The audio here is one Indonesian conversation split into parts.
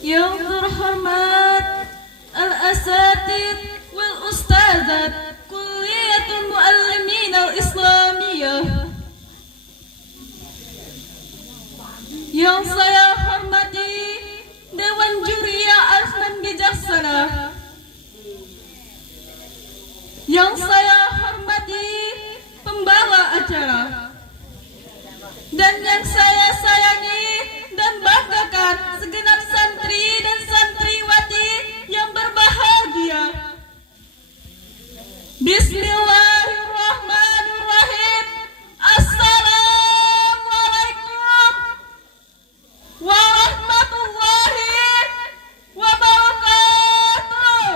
yang terhormat al-asatid wal ustazat Kulliyatul Muallimin al-Islamiyah, yang saya hormati Dewan Juri yang Arifan Bijaksana, yang saya hormati pembawa acara, dan yang saya sayangi dan banggakan segenap santri dan santriwati yang berbahagia. Bismillahirrahmanirrahim. Assalamualaikum warahmatullahi wabarakatuh.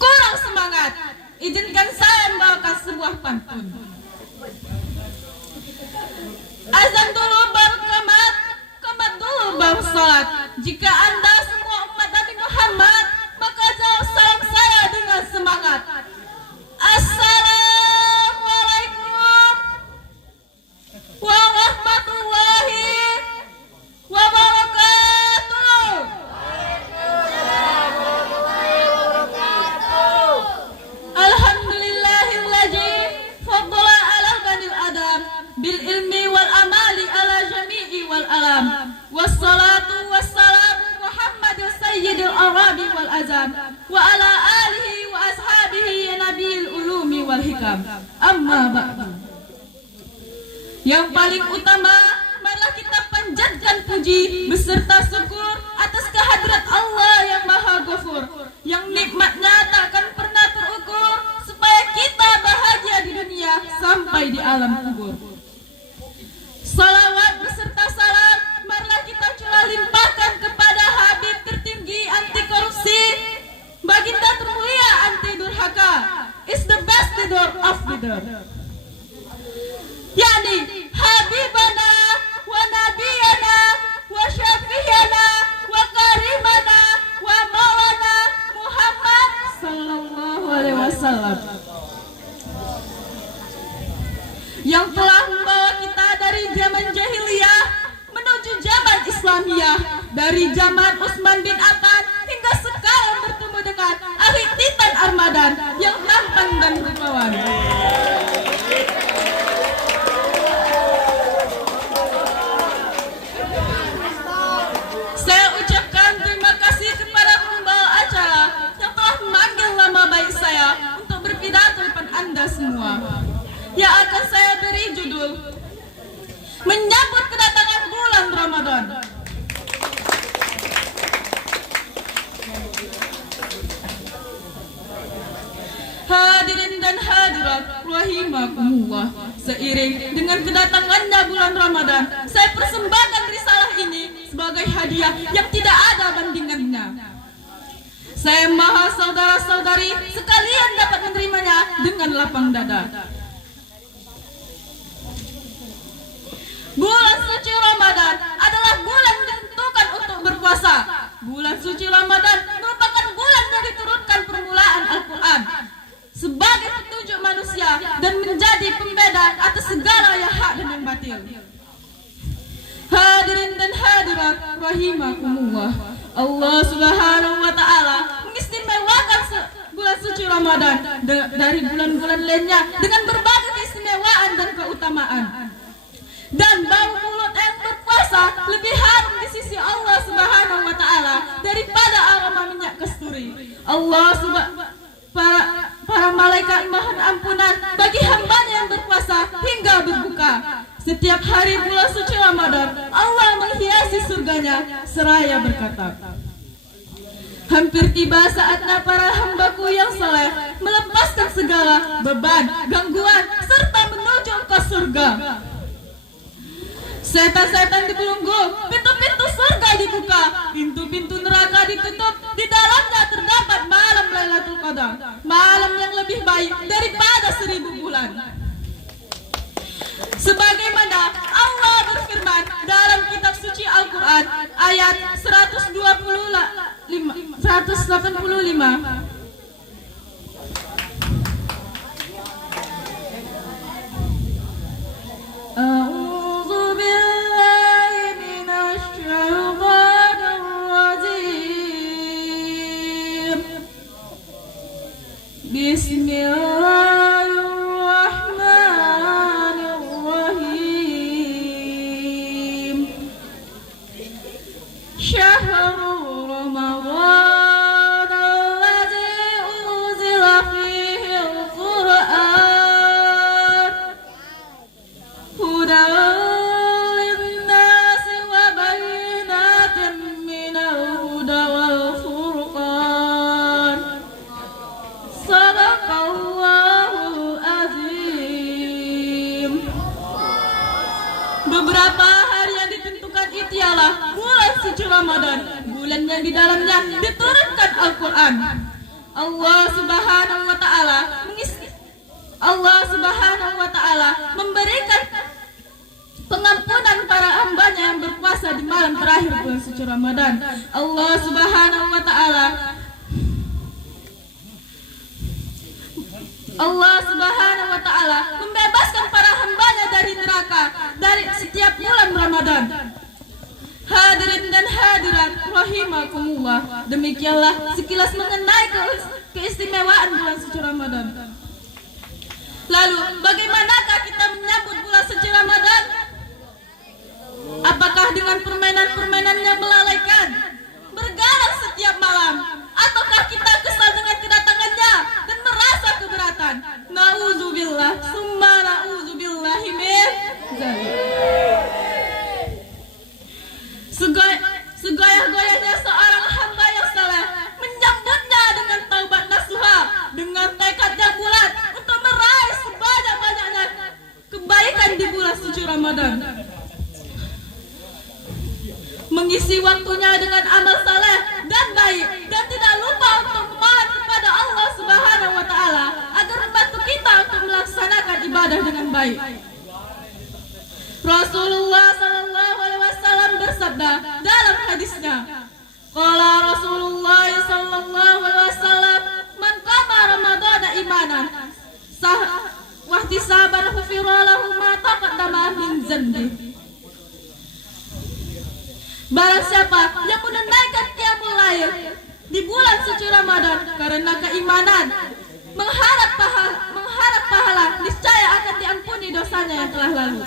Kurang semangat, izinkan saya membawakan sebuah pantun. Azan dulu baru qamat, qamat dulu baru salat. Jika Anda semua umat Nabi Muhammad, maka jawab salam saya dengan semangat. Assalamualaikum warahmatullahi wabarakatuh. Alhamdulillahilladzi faddala ala banil adam bil ilmi wal amali ala jami'i wal alam. Wassalatu wassalamu Muhammadin sayyidil arabi wal azam wa ala alihi wa ashabihi ya nabiyil ulumi wal hikam. Amma ba'du. Yang paling utama, marilah kita panjatkan puji beserta syukur atas kehadirat Allah yang Maha Ghafur, yang nikmatnya takkan pernah terukur, supaya kita bahagia di dunia sampai di alam kubur. Salawat beserta salam marilah kita curah limpahkan kepada Habib tertinggi anti korupsi, baginda termulia anti durhaka, is the best leader of leader, yakni Habibana wa Nabiyana wa Syafi'ana wa Karimana wa Maulana Muhammad sallallahu alaihi wasallam, yang telah membawa kita dari zaman jahiliyah menuju zaman Islamiyah, dari zaman Utsman bin Affan hingga sekarang bertemu dengan Ahli Titan Armadan yang tampan dan rupawan. Saya ucapkan terima kasih kepada pembawa acara yang telah memanggil nama baik saya untuk berpidato depan Anda semua, yang akan saya beri judul Menyambut Kedatangan Bulan Ramadan. Hadirin dan hadirat rahimakumullah, seiring dengan kedatangannya bulan Ramadan, saya persembahkan risalah ini sebagai hadiah yang tidak ada bandingannya. Saya mohon saudara-saudari sekalian dapat menerimanya dengan lapang dada. Bulan suci Ramadan adalah bulan ditentukan untuk berpuasa. Bulan suci Ramadan merupakan bulan yang diturunkan permulaan Al-Quran sebagai petunjuk manusia dan menjadi pembeda atas segala yang hak dan yang batil. Hadirin dan hadirat rahimakumullah, Allah Subhanahu wa taala mengistimewakan bulan suci Ramadan dari bulan-bulan lainnya dengan berbagai keistimewaan dan keutamaan. Dan bau mulut yang berpuasa lebih harum di sisi Allah Subhanahu wa taala daripada aroma minyak kasturi. Para malaikat mohon ampunan bagi hambanya yang berpuasa hingga berbuka. Setiap hari bulan suci Ramadan, Allah menghiasi surganya seraya berkata, hampir tiba saatnya para hambaku yang saleh melepaskan segala beban, gangguan, serta menuju ke surga. Setan-setan dibelenggu, pintu-pintu surga dibuka, pintu-pintu neraka ditutup. Di dalamnya terdapat malam Lailatul Qadar, malam yang lebih baik daripada 1000 bulan. Sebagaimana Allah berfirman dalam kitab suci Al-Quran ayat 185. Berapa hari yang ditentukan itu ialah bulan suci Ramadan, bulan yang di dalamnya diturunkan Al-Quran. Allah Subhanahu wa Ta'ala memberikan pengampunan para hambanya yang berpuasa di malam terakhir bulan suci Ramadan. Allah Subhanahu wa Ta'ala membebaskan para hambanya dari neraka dari setiap bulan Ramadan. Hadirin dan hadirat rahimakumullah, demikianlah sekilas mengenai keistimewaan bulan suci Ramadan. Lalu bagaimanakah kita menyambut bulan suci Ramadan? Apakah dengan permainan-permainan yang melalaikan, bergalang setiap malam, ataukah kita kesal dengan kedatangannya dan merasa keberatan? Nauzubillah, summa nauzubillahi min dzalik. Segoyah-goyahnya seorang hamba yang saleh menyambutnya dengan taubat nasuha, dengan tekad yang bulat untuk meraih sebanyak-banyaknya kebaikan di bulan suci Ramadan. Mengisi waktunya dengan amal saleh dan baik, dan tidak lupa untuk memohon kepada Allah Subhanahu wa Ta'ala agar membantu kita untuk melaksanakan ibadah dengan baik. Rasulullah sallallahu alaihi wasallam bersabda dalam hadisnya, qala Rasulullah sallallahu alaihi wasallam, man qama ramadhana imanan wa ihtisaban ghufira lahu ma taqaddama min dzambi. Barang siapa yang menunaikan qiyamul lail di bulan suci Ramadan karena keimanan, mengharap pahala, niscaya akan diampuni dosanya yang telah lalu.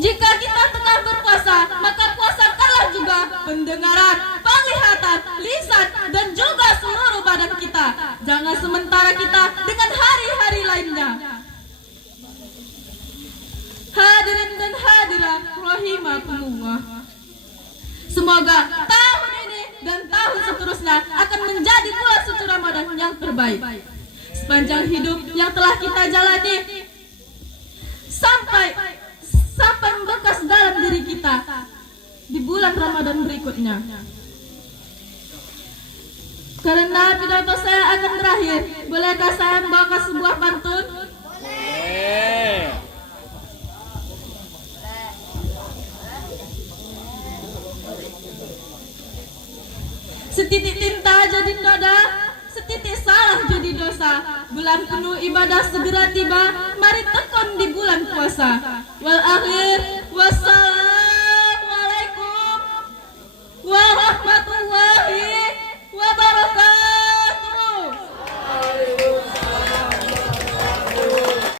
Jika kita tengah berpuasa, maka puasakanlah juga pendengaran, penglihatan, lisan, dan juga seluruh badan kita. Jangan sementara kita dengan hari-hari lainnya. Hadirin dan hadirat rahimakumullah, semoga tahun ini dan tahun seterusnya akan menjadi bulan suci Ramadan yang terbaik. Sepanjang hidup yang telah kita jalani sampai membekas dalam diri kita di bulan Ramadan berikutnya. Karena pidato saya akan berakhir, bolehkah saya membawakan sebuah pantun? Boleh. Setitik tinta jadi noda, setitik salah jadi dosa. Bulan penuh ibadah segera tiba, mari tekun di bulan puasa. Wal akhir, wassalamualaikum warahmatullahi